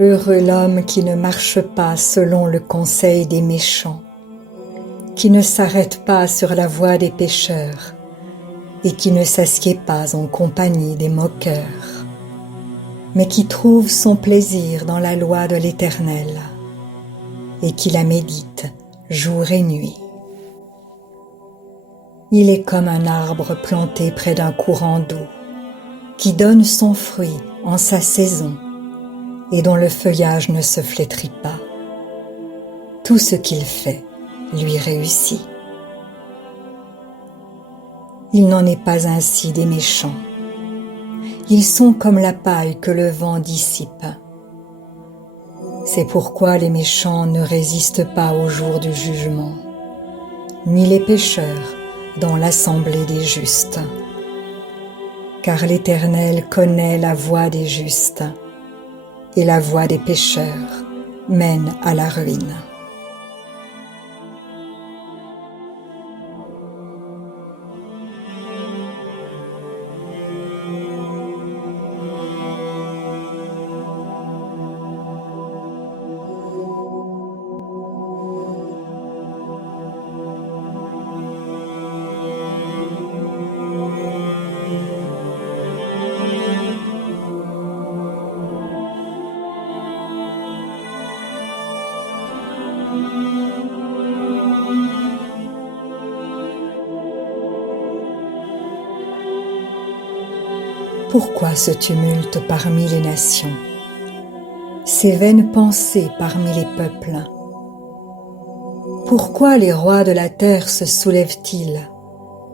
Heureux l'homme qui ne marche pas selon le conseil des méchants, qui ne s'arrête pas sur la voie des pécheurs et qui ne s'assied pas en compagnie des moqueurs, mais qui trouve son plaisir dans la loi de l'Éternel et qui la médite jour et nuit. Il est comme un arbre planté près d'un courant d'eau, qui donne son fruit en sa saison et dont le feuillage ne se flétrit pas. Tout ce qu'il fait lui réussit. Il n'en est pas ainsi des méchants. Ils sont comme la paille que le vent dissipe. C'est pourquoi les méchants ne résistent pas au jour du jugement, ni les pécheurs dans l'assemblée des justes. Car l'Éternel connaît la voie des justes, et la voie des pécheurs mène à la ruine. Pourquoi ce tumulte parmi les nations, ces vaines pensées parmi les peuples? Pourquoi les rois de la terre se soulèvent-ils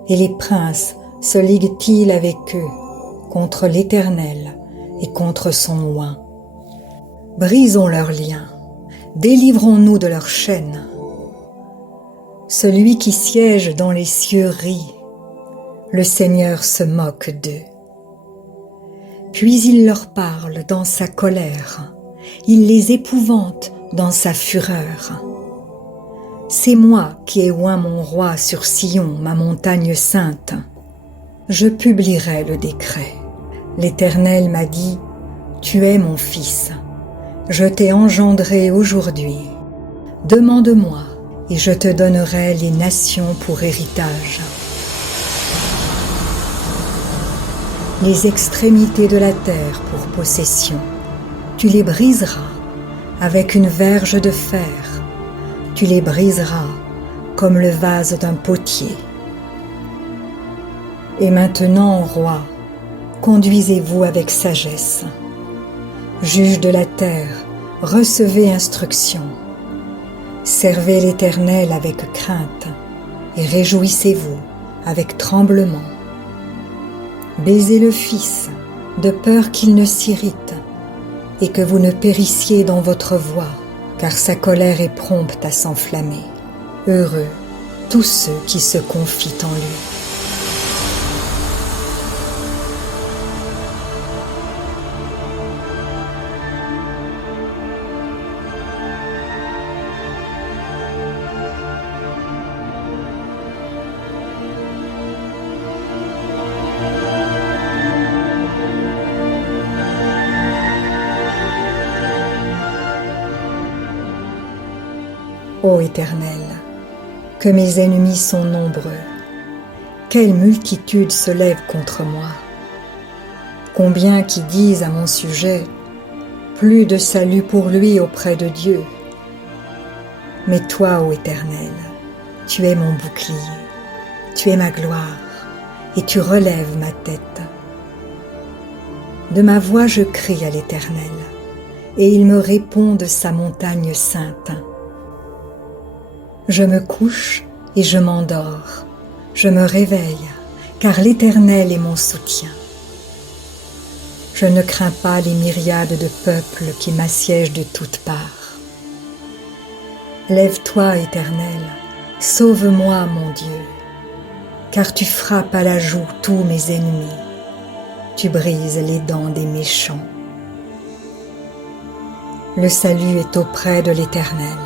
et les princes se liguent-ils avec eux contre l'Éternel et contre son oint? Brisons leurs liens, délivrons-nous de leurs chaînes. Celui qui siège dans les cieux rit, le Seigneur se moque d'eux. Puis il leur parle dans sa colère, il les épouvante dans sa fureur. C'est moi qui ai oint mon roi sur Sion, ma montagne sainte. Je publierai le décret. L'Éternel m'a dit, tu es mon fils, je t'ai engendré aujourd'hui. Demande-moi et je te donnerai les nations pour héritage. Les extrémités de la terre pour possession. Tu les briseras avec une verge de fer. Tu les briseras comme le vase d'un potier. Et maintenant, roi, conduisez-vous avec sagesse. Juges de la terre, recevez instruction. Servez l'Éternel avec crainte et réjouissez-vous avec tremblement. Baisez le Fils, de peur qu'il ne s'irrite, et que vous ne périssiez dans votre voie, car sa colère est prompte à s'enflammer. Heureux tous ceux qui se confient en lui. Ô Éternel, que mes ennemis sont nombreux, quelle multitude se lève contre moi. Combien qui disent à mon sujet, plus de salut pour lui auprès de Dieu. Mais toi, ô Éternel, tu es mon bouclier, tu es ma gloire, et tu relèves ma tête. De ma voix je crie à l'Éternel, et il me répond de sa montagne sainte. Je me couche et je m'endors, je me réveille, car l'Éternel est mon soutien. Je ne crains pas les myriades de peuples qui m'assiègent de toutes parts. Lève-toi, Éternel, sauve-moi, mon Dieu, car tu frappes à la joue tous mes ennemis, tu brises les dents des méchants. Le salut est auprès de l'Éternel.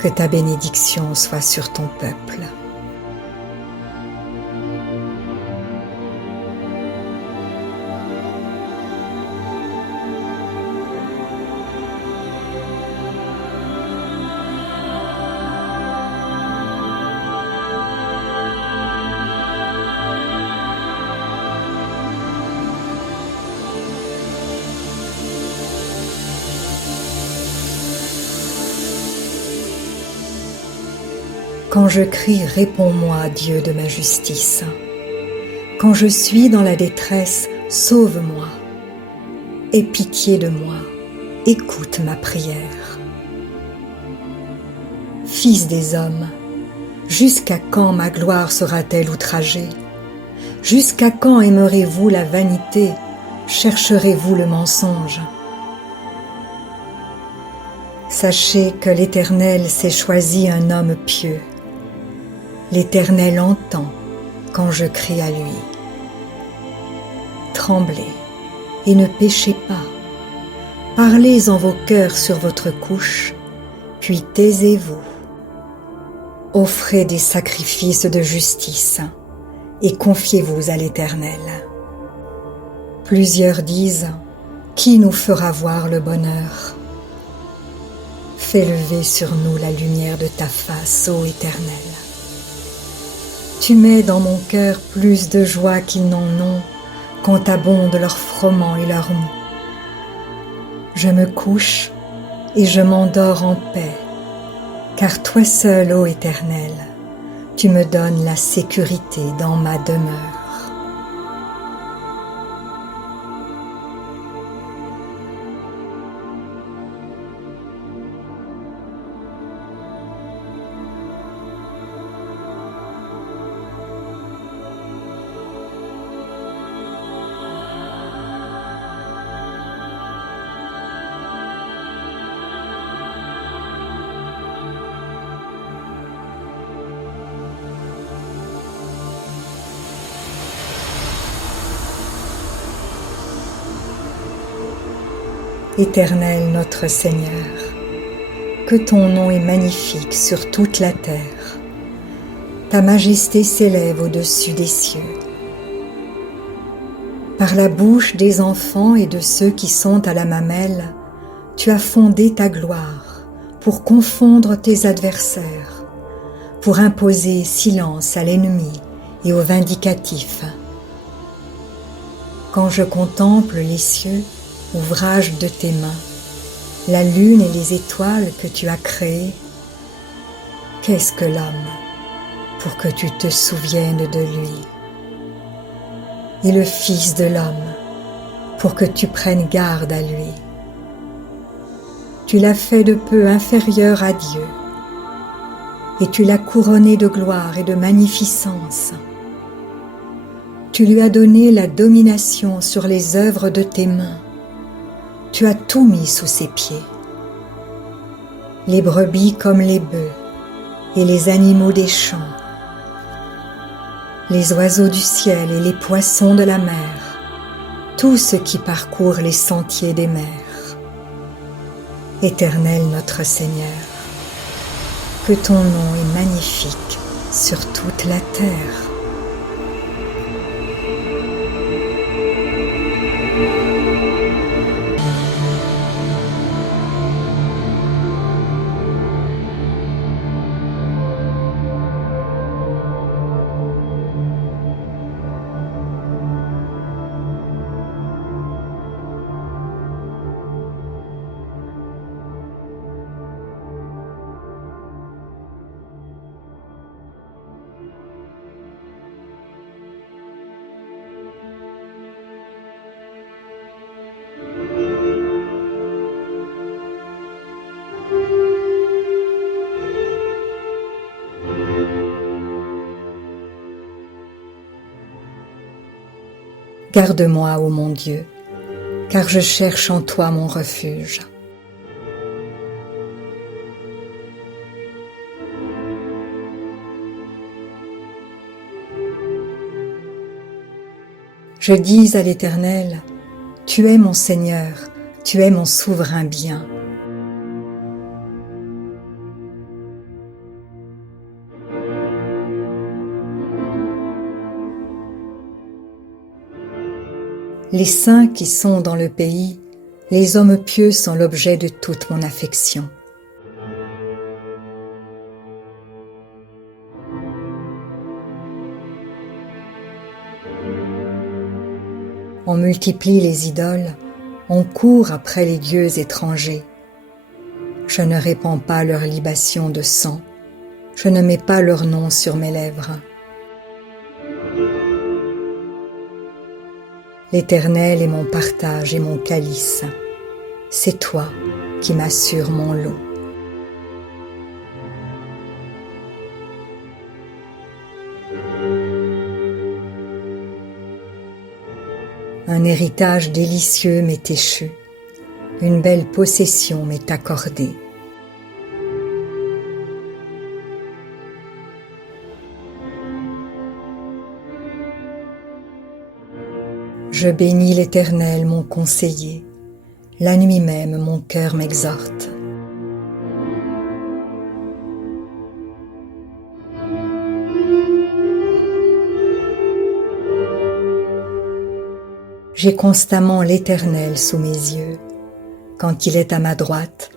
Que ta bénédiction soit sur ton peuple. Quand je crie, réponds-moi, Dieu de ma justice. Quand je suis dans la détresse, sauve-moi. Aie pitié de moi, écoute ma prière. Fils des hommes, jusqu'à quand ma gloire sera-t-elle outragée? Jusqu'à quand aimerez-vous la vanité, chercherez-vous le mensonge? Sachez que l'Éternel s'est choisi un homme pieux. L'Éternel entend quand je crie à lui. Tremblez et ne péchez pas. Parlez en vos cœurs sur votre couche, puis taisez-vous. Offrez des sacrifices de justice et confiez-vous à l'Éternel. Plusieurs disent, qui nous fera voir le bonheur? Fais lever sur nous la lumière de ta face, ô Éternel. Tu mets dans mon cœur plus de joie qu'ils n'en ont quand abondent leurs froment et leurs mou. Je me couche et je m'endors en paix, car toi seul, ô Éternel, tu me donnes la sécurité dans ma demeure. Éternel notre Seigneur, que ton nom est magnifique sur toute la terre. Ta majesté s'élève au-dessus des cieux. Par la bouche des enfants et de ceux qui sont à la mamelle, tu as fondé ta gloire pour confondre tes adversaires, pour imposer silence à l'ennemi et au vindicatif. Quand je contemple les cieux, ouvrage de tes mains, la lune et les étoiles que tu as créées, qu'est-ce que l'homme pour que tu te souviennes de lui? Et le Fils de l'homme pour que tu prennes garde à lui. Tu l'as fait de peu inférieur à Dieu, et tu l'as couronné de gloire et de magnificence. Tu lui as donné la domination sur les œuvres de tes mains. Tu as tout mis sous ses pieds. Les brebis comme les bœufs et les animaux des champs, les oiseaux du ciel et les poissons de la mer, tout ce qui parcourt les sentiers des mers. Éternel notre Seigneur, que ton nom est magnifique sur toute la terre. Garde-moi, ô mon Dieu, car je cherche en toi mon refuge. Je dis à l'Éternel, tu es mon Seigneur, tu es mon souverain bien. Les saints qui sont dans le pays, les hommes pieux sont l'objet de toute mon affection. On multiplie les idoles, on court après les dieux étrangers. Je ne répands pas leurs libations de sang, Je ne mets pas leur nom sur mes lèvres. L'Éternel est mon partage et mon calice. C'est toi qui m'assures mon lot. Un héritage délicieux m'est échu, une belle possession m'est accordée. Je bénis l'Éternel, mon conseiller. La nuit même, mon cœur m'exhorte. J'ai constamment l'Éternel sous mes yeux. Quand il est à ma droite,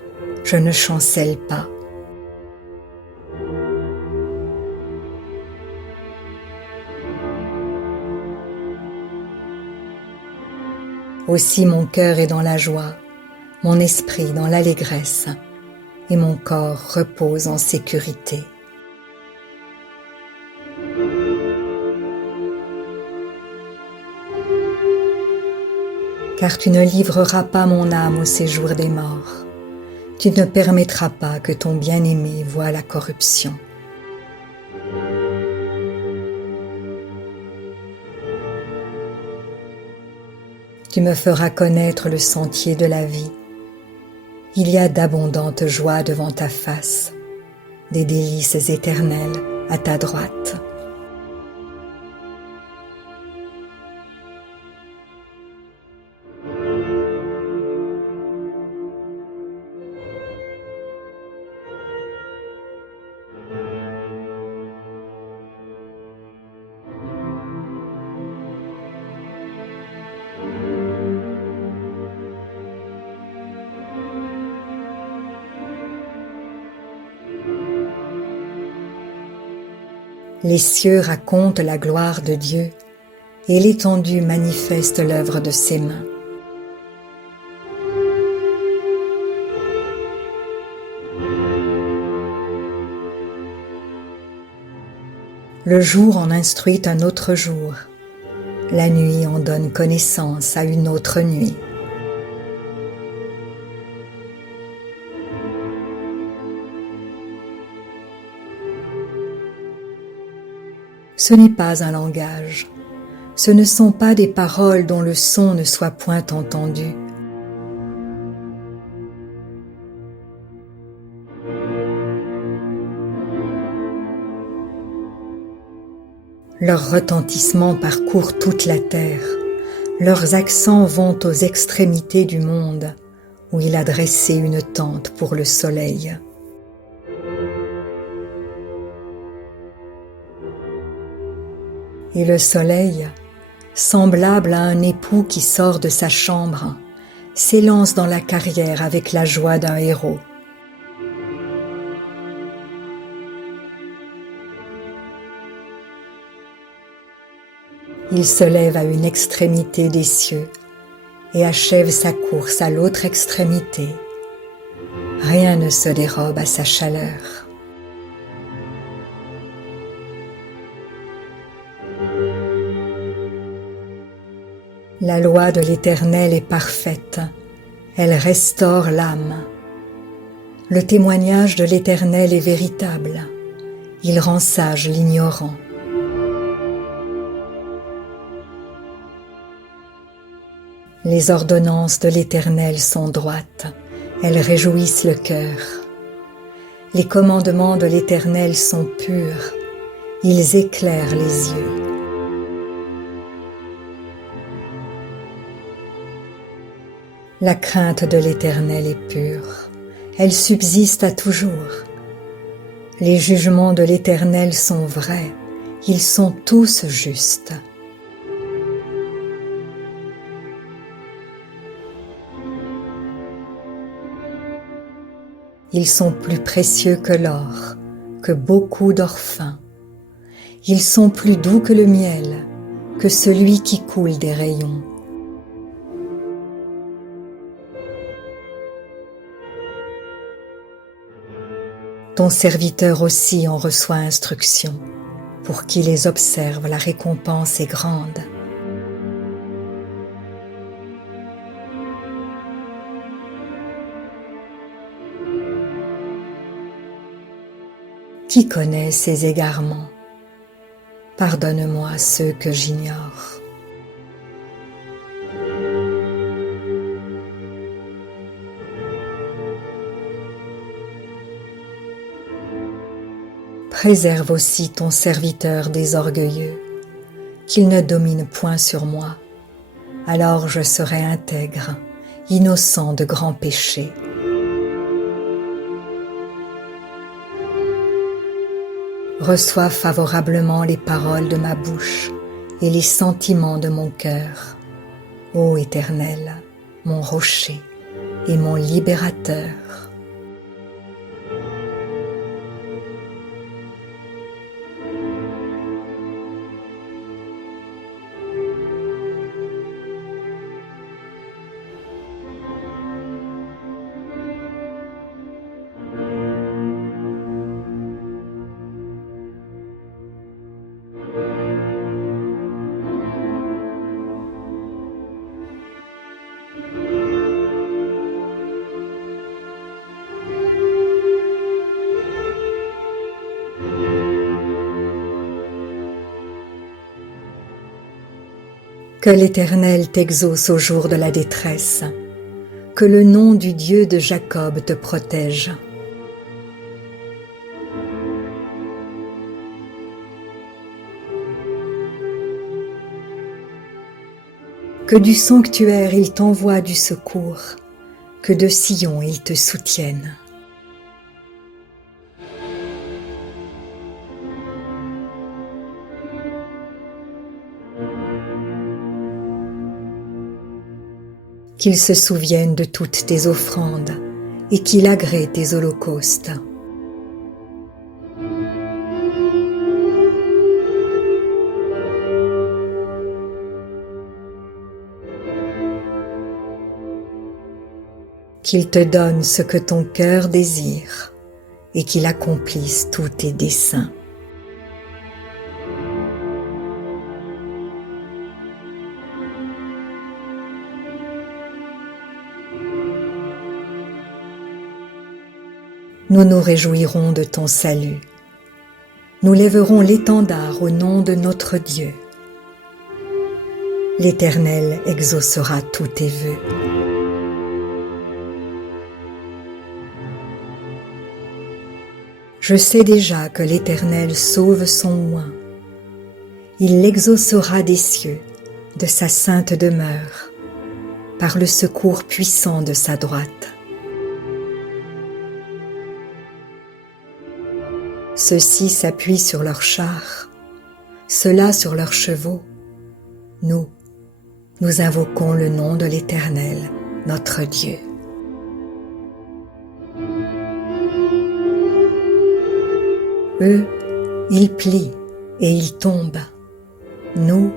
je ne chancelle pas. Aussi mon cœur est dans la joie, mon esprit dans l'allégresse, et mon corps repose en sécurité. Car tu ne livreras pas mon âme au séjour des morts. Tu ne permettras pas que ton bien-aimé voie la corruption. Tu me feras connaître le sentier de la vie. Il y a d'abondantes joies devant ta face, des délices éternelles à ta droite. Les cieux racontent la gloire de Dieu et l'étendue manifeste l'œuvre de ses mains. Le jour en instruit un autre jour, la nuit en donne connaissance à une autre nuit. Ce n'est pas un langage, ce ne sont pas des paroles dont le son ne soit point entendu. Leur retentissement parcourt toute la terre, leurs accents vont aux extrémités du monde, où il a dressé une tente pour le soleil. Et le soleil, semblable à un époux qui sort de sa chambre, s'élance dans la carrière avec la joie d'un héros. Il se lève à une extrémité des cieux et achève sa course à l'autre extrémité. Rien ne se dérobe à sa chaleur. La loi de l'Éternel est parfaite, elle restaure l'âme. Le témoignage de l'Éternel est véritable, il rend sage l'ignorant. Les ordonnances de l'Éternel sont droites, elles réjouissent le cœur. Les commandements de l'Éternel sont purs, ils éclairent les yeux. La crainte de l'Éternel est pure, elle subsiste à toujours. Les jugements de l'Éternel sont vrais, ils sont tous justes. Ils sont plus précieux que l'or, que beaucoup d'orphins. Ils sont plus doux que le miel, que celui qui coule des rayons. Ton serviteur aussi en reçoit instruction. Pour qui les observe, la récompense est grande. Qui connaît ses égarements? Pardonne-moi ceux que j'ignore. Préserve aussi ton serviteur des orgueilleux, qu'il ne domine point sur moi. Alors je serai intègre, innocent de grands péchés. Reçois favorablement les paroles de ma bouche et les sentiments de mon cœur. Ô Éternel, mon rocher et mon libérateur. Que l'Éternel t'exauce au jour de la détresse, que le nom du Dieu de Jacob te protège. Que du sanctuaire il t'envoie du secours, que de Sion il te soutienne. Qu'il se souvienne de toutes tes offrandes et qu'il agrée tes holocaustes. Qu'il te donne ce que ton cœur désire et qu'il accomplisse tous tes desseins. Nous nous réjouirons de ton salut. Nous lèverons l'étendard au nom de notre Dieu. L'Éternel exaucera tous tes vœux. Je sais déjà que l'Éternel sauve son oint. Il l'exaucera des cieux, de sa sainte demeure, par le secours puissant de sa droite. Ceux-ci s'appuient sur leurs chars, ceux-là sur leurs chevaux. Nous invoquons le nom de l'Éternel, notre Dieu. Eux, ils plient et ils tombent. Nous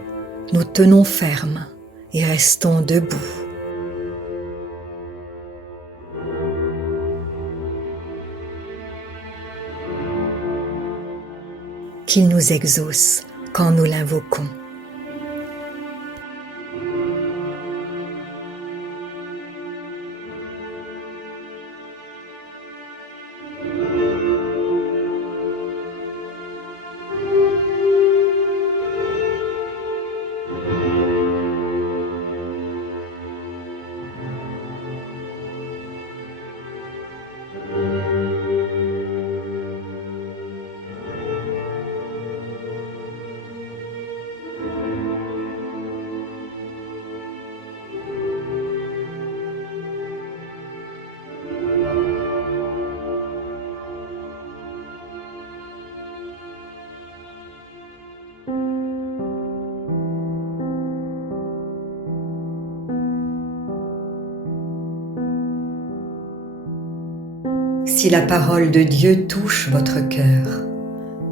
tenons ferme et restons debout. Qu'il nous exauce quand nous l'invoquons. Si la parole de Dieu touche votre cœur,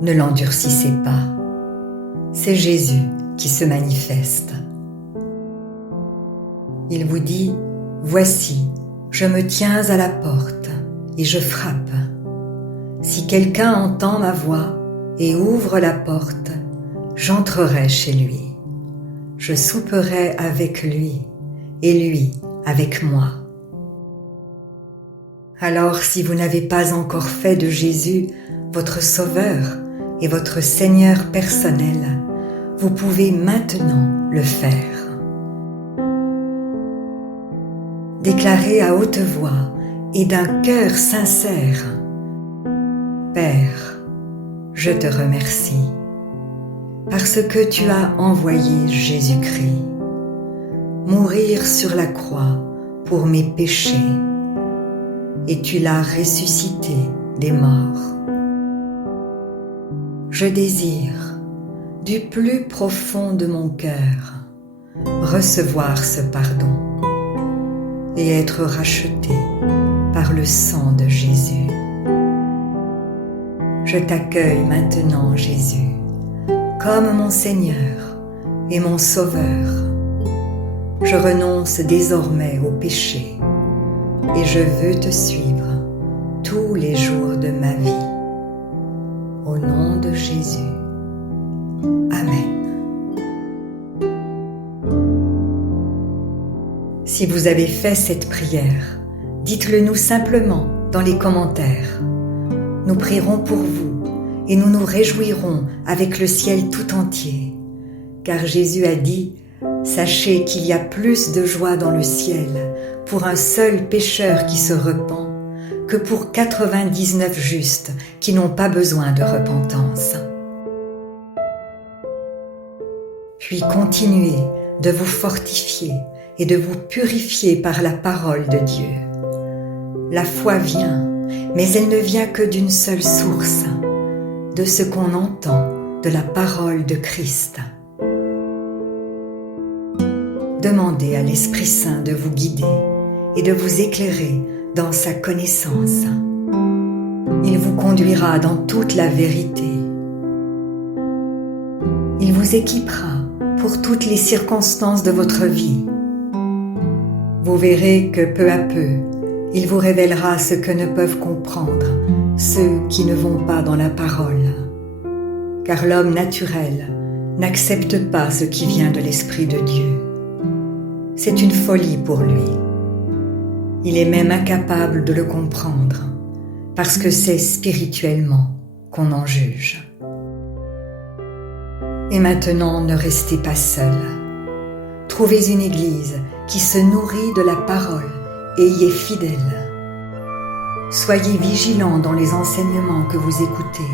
ne l'endurcissez pas. C'est Jésus qui se manifeste. Il vous dit, « Voici, je me tiens à la porte et je frappe. Si quelqu'un entend ma voix et ouvre la porte, j'entrerai chez lui. Je souperai avec lui et lui avec moi. Alors, si vous n'avez pas encore fait de Jésus votre Sauveur et votre Seigneur personnel, vous pouvez maintenant le faire. Déclarez à haute voix et d'un cœur sincère: Père, je te remercie parce que tu as envoyé Jésus-Christ mourir sur la croix pour mes péchés et tu l'as ressuscité des morts. Je désire, du plus profond de mon cœur, recevoir ce pardon et être racheté par le sang de Jésus. Je t'accueille maintenant, Jésus, comme mon Seigneur et mon Sauveur. Je renonce désormais au péché et je veux te suivre tous les jours de ma vie. Au nom de Jésus. Amen. Si vous avez fait cette prière, dites-le nous simplement dans les commentaires. Nous prierons pour vous et nous nous réjouirons avec le ciel tout entier, car Jésus a dit: sachez qu'il y a plus de joie dans le ciel pour un seul pécheur qui se repent que pour 99 justes qui n'ont pas besoin de repentance. Puis continuez de vous fortifier et de vous purifier par la parole de Dieu. La foi vient, mais elle ne vient que d'une seule source, de ce qu'on entend de la parole de Christ. Demandez à l'Esprit Saint de vous guider et de vous éclairer dans sa connaissance. Il vous conduira dans toute la vérité. Il vous équipera pour toutes les circonstances de votre vie. Vous verrez que peu à peu, il vous révélera ce que ne peuvent comprendre ceux qui ne vont pas dans la parole. Car l'homme naturel n'accepte pas ce qui vient de l'Esprit de Dieu. C'est une folie pour lui. Il est même incapable de le comprendre, parce que c'est spirituellement qu'on en juge. Et maintenant, ne restez pas seul. Trouvez une église qui se nourrit de la parole et y est fidèle. Soyez vigilants dans les enseignements que vous écoutez,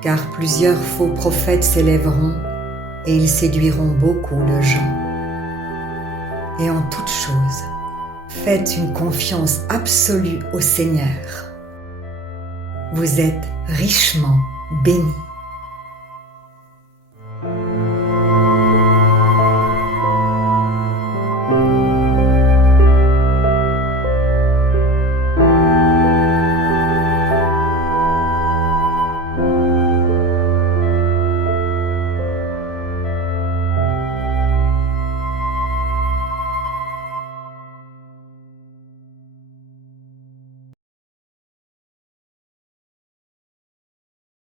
car plusieurs faux prophètes s'élèveront et ils séduiront beaucoup de gens. Et en toute chose, faites une confiance absolue au Seigneur. Vous êtes richement bénis.